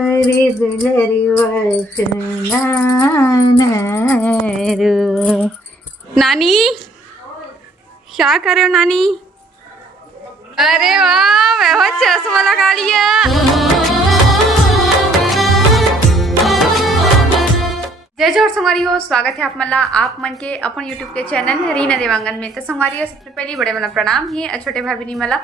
अरे दुलरी वासनारू। नानी क्या कर रहे हो नानी? अरे वाह वह चश्मा लगा लिया। जय जोर संगवारी हो, स्वागत है आप मला आप मन के अपन यूट्यूब के चैनल रीना देवांगन में। तो संगवारी हो, सबसे पहले बड़े वाला प्रणाम है, छोटे भाभी नहीं मला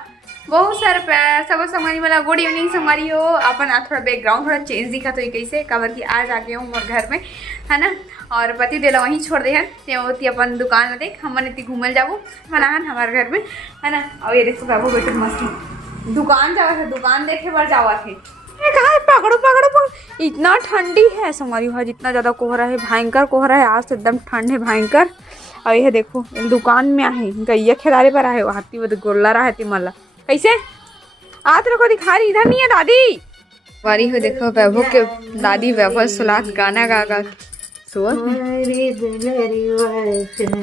बहुत सारा प्यार। सब संगवारी मला गुड इवनिंग संगवारी हो। अपन आज थोड़ा बैकग्राउंड थोड़ा चेंज दिखा तो कैसे काबर की आज आ गया हूँ मोर घर में, है ना। और पति देला वहीं छोड़ दे हैं ते अपन दुकान में देख हमन इतनी घूमल जाबो मनाहन हमारे घर में, है ना। और ये देखो बाबू बेटे मस्त दुकान जावा थे, दुकान देखे बार जावा थे। पकड़ो पकड़ो पकड़ो, इतना ठंडी है संगवारी हो, जितना ज़्यादा कोहरा है, भयंकर कोहरा है। आज तो एकदम ठंड है भयंकर। और यह देखो दुकान में आहे गैया खिलारे पर आहे हाथी वो गोल्ला रहा है मला कैसे आ तेरे को दिखा रही, इधर नहीं है दादी वारी हो। देखो वैभव के दादी वैभव सुलात गाना गा गा सो अरे दुलरी वासनारू।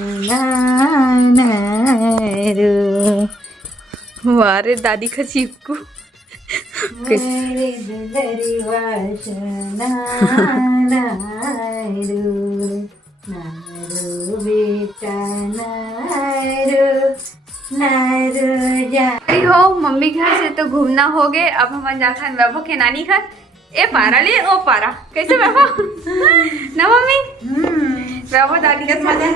वारे दादी का चिपकू अरे दुलरी वासनारू। नारू बेटा नारू नारू जा। हो मम्मी घर से तो घूमना हो गए। अब हम जाते हैं वैभव के नानी घर। ए पारा ले ओ पारा कैसे वैभव ना मम्मी वैभव दादी का मजा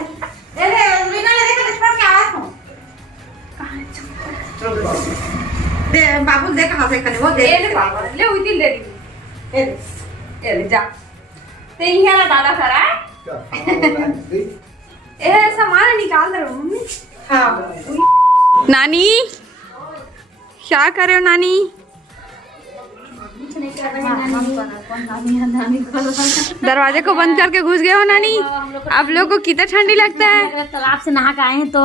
दे बाबू देख कहां से खने वो दे ले बाबा ले उइतिल दे दी ए ले जा ते इहां ना दादा सरा ए सामान निकाल दे मम्मी। हां नानी क्या कर रहे हो नानी? दरवाजे को बंद करके घुस गए हो नानी। आप लोग को कितना ठंडी लगता है? तालाब से नहा के आए हैं तो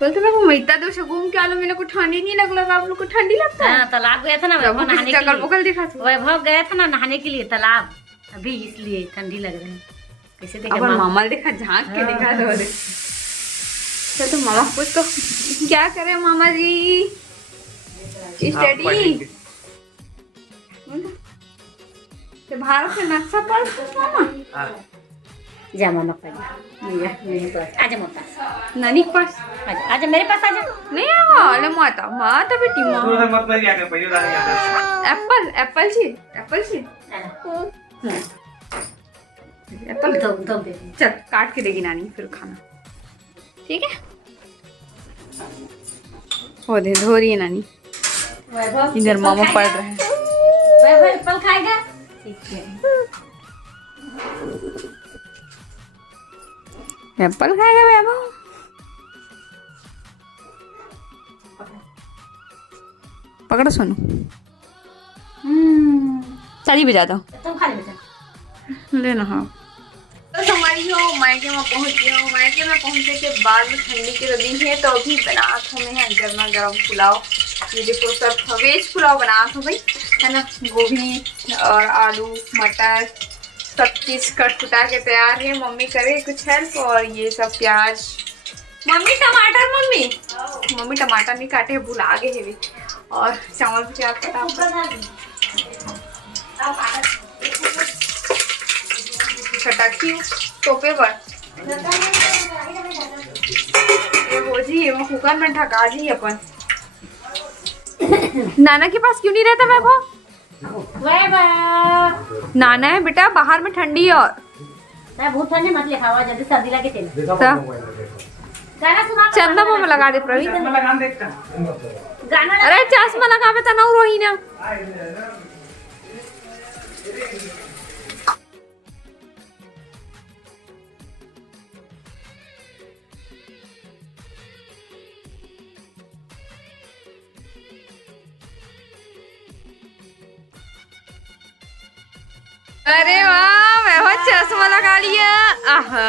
बोलते बाबू मैं इतना दूर से घूम के आ लो, मेरे को ठंडी नहीं लग रहा। आप लोग को ठंडी लगता है? हाँ, तालाब गया था ना वैभव नहाने के लिए। बगल दिखा वैभव गया था ना नहाने के लिए तालाब, अभी इसलिए ठंडी लग रही है। कैसे देखे अपन मामा देखा झांक के दिखा दो रे। चल तो मामा कुछ तो क्या करे मामा जी स्टडी तो भारत से नक्शा पढ़ मामा जा मामा मेरे पास आजा मोटा नानी के पास आजा मेरे पास आजा। नहीं आले माता माता बेटी माँ एप्पल एप्पल छी एप्पल छी एप्पल दो चल काट के देगी नानी फिर खाना, ठीक है। हो दे धो रही है नानी। इधर मामा पढ़ रहे हैं। वैभव एप्पल खाएगा? ठीक है एप्पल खाएगा वैभव। पकड़ो सोनू ताली बजा दो तुम खा ले बेटा लेना। हाँ तो हमारी हो मायके में पहुंच गया हूँ। मायके में पहुंचने के बाद में ठंडी के तो दिन है तो अभी बनात हूँ मैं गर्मा गर्म पुलाव। ये देखो सब वेज पुलाव बनात हूँ भाई, है ना। गोभी और आलू मटर सब चीज़ कट कुटा के तैयार है। मम्मी करे कुछ हेल्प और ये सब प्याज मम्मी टमाटर मम्मी टमाटर नहीं काटे भुला गए है भी। और चावल प्याज छटाकी टोपे पर ये भोजी है वो कुकर में ढका दी अपन। नाना के पास क्यों नहीं रहता वैभव? नाना है बेटा बाहर में ठंडी है और मैं बहुत ठंडी मत ले हवा जल्दी सर्दी लगे तेल गाना सुना चंदा में लगा दे प्रवीण गाना। अरे चश्मा लगावे तना रोही ना। अरे वाह वह चश्मा लगा लिया। आहा